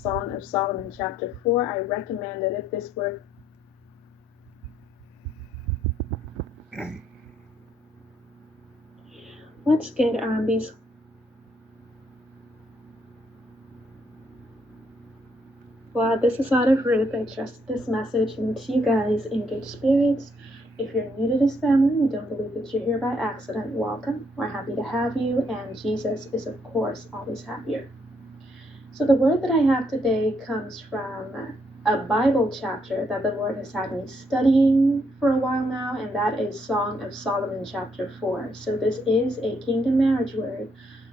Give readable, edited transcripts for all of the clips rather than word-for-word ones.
Song of Solomon, chapter 4. I recommend that if this were let's get these. Well, this is out of Ruth. I trust this message meets you guys in good spirits. If you're new to this family and don't believe that you're here by accident, welcome. We're happy to have you, and Jesus is, of course, always happier. So the word that I have today comes from a Bible chapter that the Lord has had me studying for a while now, and that is Song of Solomon, chapter 4. So this is a kingdom marriage word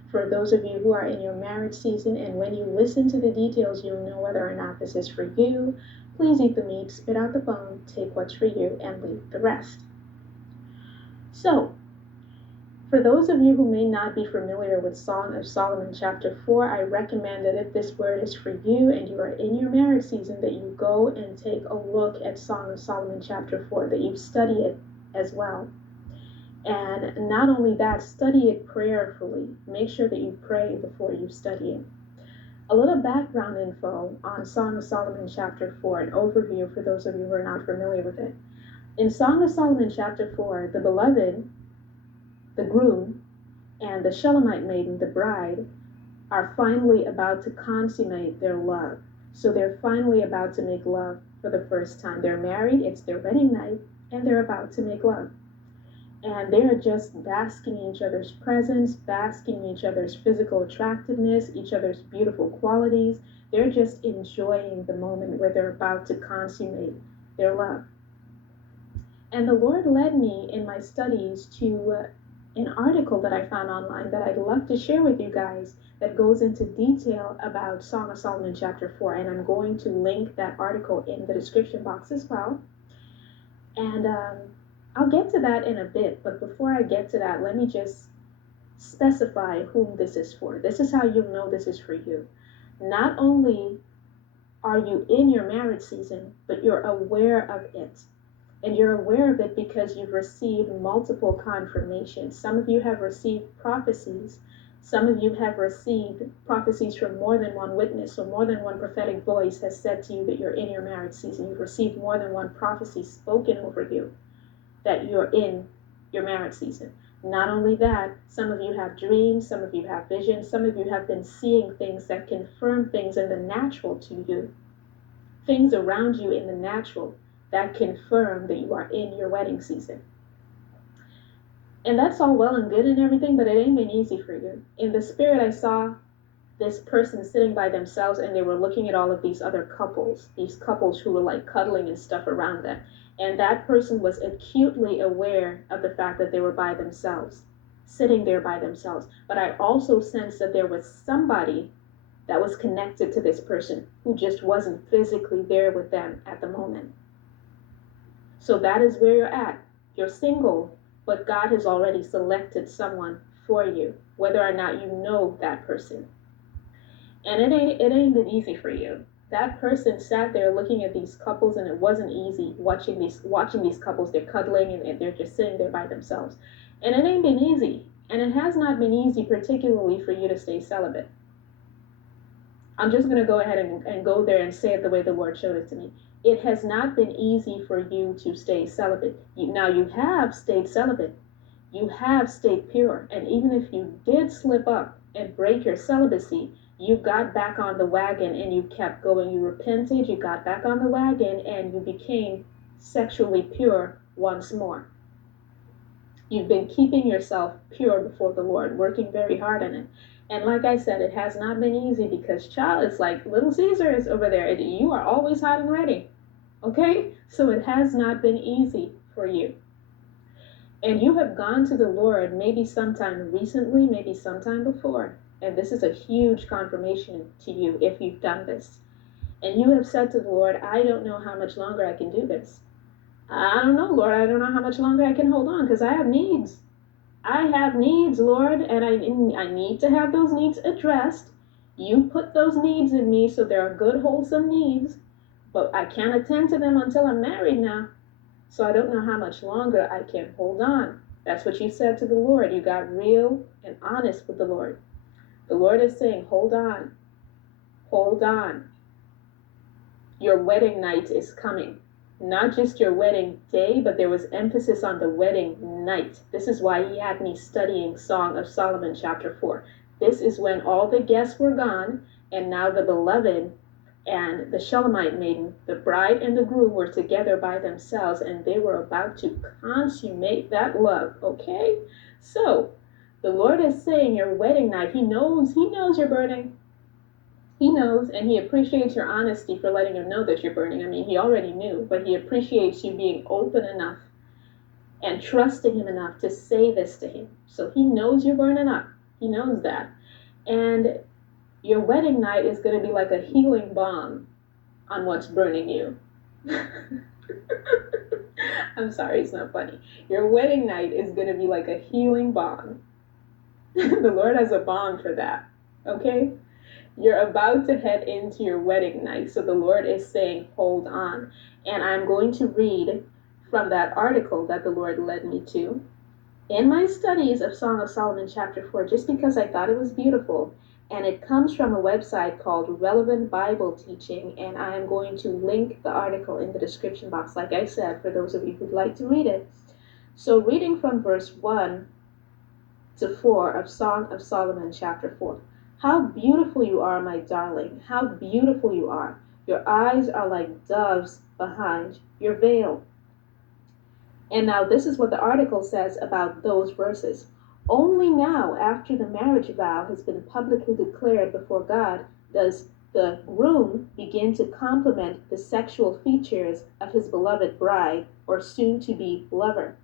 for those of you who are in your marriage season, and when you listen to the details, you'll know whether or not this is for you. Please eat the meat, spit out the bone, take what's for you, and leave the rest. So, for those of you who may not be familiar with Song of Solomon chapter 4, I recommend that if this word is for you and you are in your marriage season, that you go and take a look at Song of Solomon chapter 4, that you study it as well. And not only that, study it prayerfully. Make sure that you pray before you study it. A little background info on Song of Solomon chapter 4, an overview for those of you who are not familiar with it. In Song of Solomon chapter 4, the beloved, the groom, and the Shulamite maiden, the bride, are finally about to consummate their love. So they're finally about to make love for the first time. They're married, it's their wedding night, and they're about to make love. And they are just basking in each other's presence, basking in each other's physical attractiveness, each other's beautiful qualities. They're just enjoying the moment where they're about to consummate their love. And the Lord led me in my studies to an article that I found online that I'd love to share with you guys that goes into detail about Song of Solomon chapter 4. And I'm going to link that article in the description box as well. And I'll get to that in a bit, but before I get to that, let me just specify whom this is for. This is how you'll know this is for you. Not only are you in your marriage season, but you're aware of it. And you're aware of it because you've received multiple confirmations. Some of you have received prophecies. Some of you have received prophecies from more than one witness, so more than one prophetic voice has said to you that you're in your marriage season. You've received more than one prophecy spoken over you that you're in your marriage season. Not only that, some of you have dreams, some of you have visions, some of you have been seeing things that confirm things in the natural to you, things around you in the natural that confirm that you are in your wedding season. And that's all well and good and everything, but it ain't been easy for you. In the spirit, I saw this person sitting by themselves, and they were looking at all of these other couples, these couples who were like cuddling and stuff around them. And that person was acutely aware of the fact that they were by themselves, sitting there by themselves. But I also sensed that there was somebody that was connected to this person who just wasn't physically there with them at the moment. So that is where you're at. You're single, but God has already selected someone for you, whether or not you know that person. And it ain't been easy for you. That person sat there looking at these couples, and it wasn't easy watching these couples. They're cuddling and they're just sitting there by themselves. And it ain't been easy. And it has not been easy, particularly for you to stay celibate. I'm just going to go ahead and go there and say it the way the Lord showed it to me. It has not been easy for you to stay celibate. Now you have stayed celibate. You have stayed pure. And even if you did slip up and break your celibacy, you got back on the wagon and you kept going. You repented, you got back on the wagon, and you became sexually pure once more. You've been keeping yourself pure before the Lord, working very hard on it. And like I said, it has not been easy because, child, it's like Little Caesar is over there. You are always hot and ready. Okay? So it has not been easy for you. And you have gone to the Lord maybe sometime recently, maybe sometime before. And this is a huge confirmation to you if you've done this. And you have said to the Lord, I don't know how much longer I can do this. I don't know, Lord. I don't know how much longer I can hold on because I have needs. I have needs, Lord, and I need to have those needs addressed. You put those needs in me, so they're good, wholesome needs, but I can't attend to them until I'm married now. So I don't know how much longer I can hold on. That's what you said to the Lord. You got real and honest with the Lord. The Lord is saying, hold on. Hold on. Your wedding night is coming. Not just your wedding day, but there was emphasis on the wedding night. This is why he had me studying Song of Solomon, chapter 4. This is when all the guests were gone, and now the beloved and the Shulamite maiden, the bride and the groom, were together by themselves, and they were about to consummate that love. Okay? So, the Lord is saying your wedding night, He knows you're burning. He knows, and he appreciates your honesty for letting him know that you're burning. I mean, he already knew, but he appreciates you being open enough and trusting him enough to say this to him. So he knows you're burning up. He knows that. And your wedding night is going to be like a healing balm on what's burning you. I'm sorry, it's not funny. Your wedding night is going to be like a healing balm. The Lord has a balm for that. Okay? You're about to head into your wedding night. So the Lord is saying, hold on. And I'm going to read from that article that the Lord led me to in my studies of Song of Solomon chapter 4, just because I thought it was beautiful. And it comes from a website called Relevant Bible Teaching. And I am going to link the article in the description box, like I said, for those of you who'd like to read it. So reading from verse 1 to 4 of Song of Solomon chapter 4. How beautiful you are, my darling. How beautiful you are. Your eyes are like doves behind your veil. And now this is what the article says about those verses. Only now, after the marriage vow has been publicly declared before God, does the groom begin to compliment the sexual features of his beloved bride or soon-to-be lover.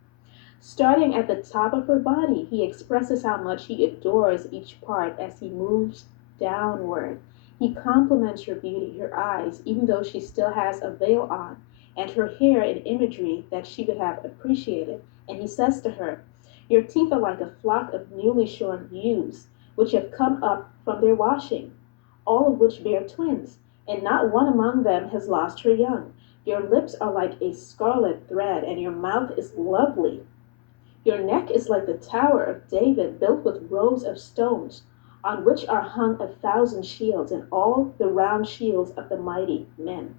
Starting at the top of her body, he expresses how much he adores each part as he moves downward. He compliments her beauty, her eyes, even though she still has a veil on, and her hair in imagery that she would have appreciated. And he says to her, your teeth are like a flock of newly shorn ewes, which have come up from their washing, all of which bear twins, and not one among them has lost her young. Your lips are like a scarlet thread, and your mouth is lovely. Your neck is like the Tower of David, built with rows of stones, on which are hung 1,000 shields, and all the round shields of the mighty men.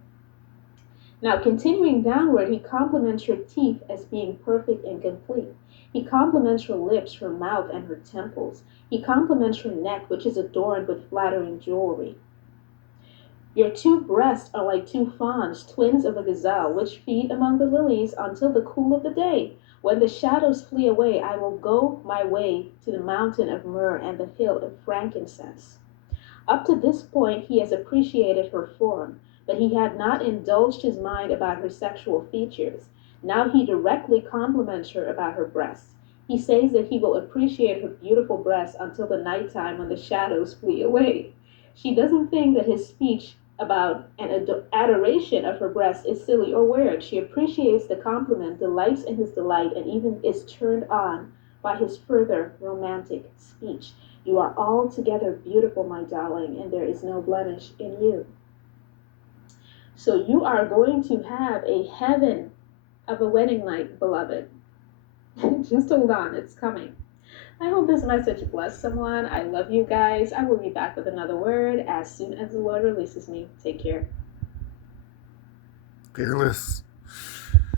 Now, continuing downward, he compliments her teeth as being perfect and complete. He compliments her lips, her mouth, and her temples. He compliments her neck, which is adorned with flattering jewelry. Your two breasts are like two fawns, twins of a gazelle, which feed among the lilies until the cool of the day. When the shadows flee away, I will go my way to the mountain of myrrh and the hill of frankincense. Up to this point, he has appreciated her form, but he had not indulged his mind about her sexual features. Now he directly compliments her about her breasts. He says that he will appreciate her beautiful breasts until the nighttime when the shadows flee away. She doesn't think that his speech about an adoration of her breasts is silly or weird. She appreciates the compliment, delights in his delight, and even is turned on by his further romantic speech. You are altogether beautiful, my darling, and there is no blemish in you. So you are going to have a heaven of a wedding night, beloved. Just hold on, it's coming. I hope this message blessed someone. I love you guys. I will be back with another word as soon as the Lord releases me. Take care. Fearless.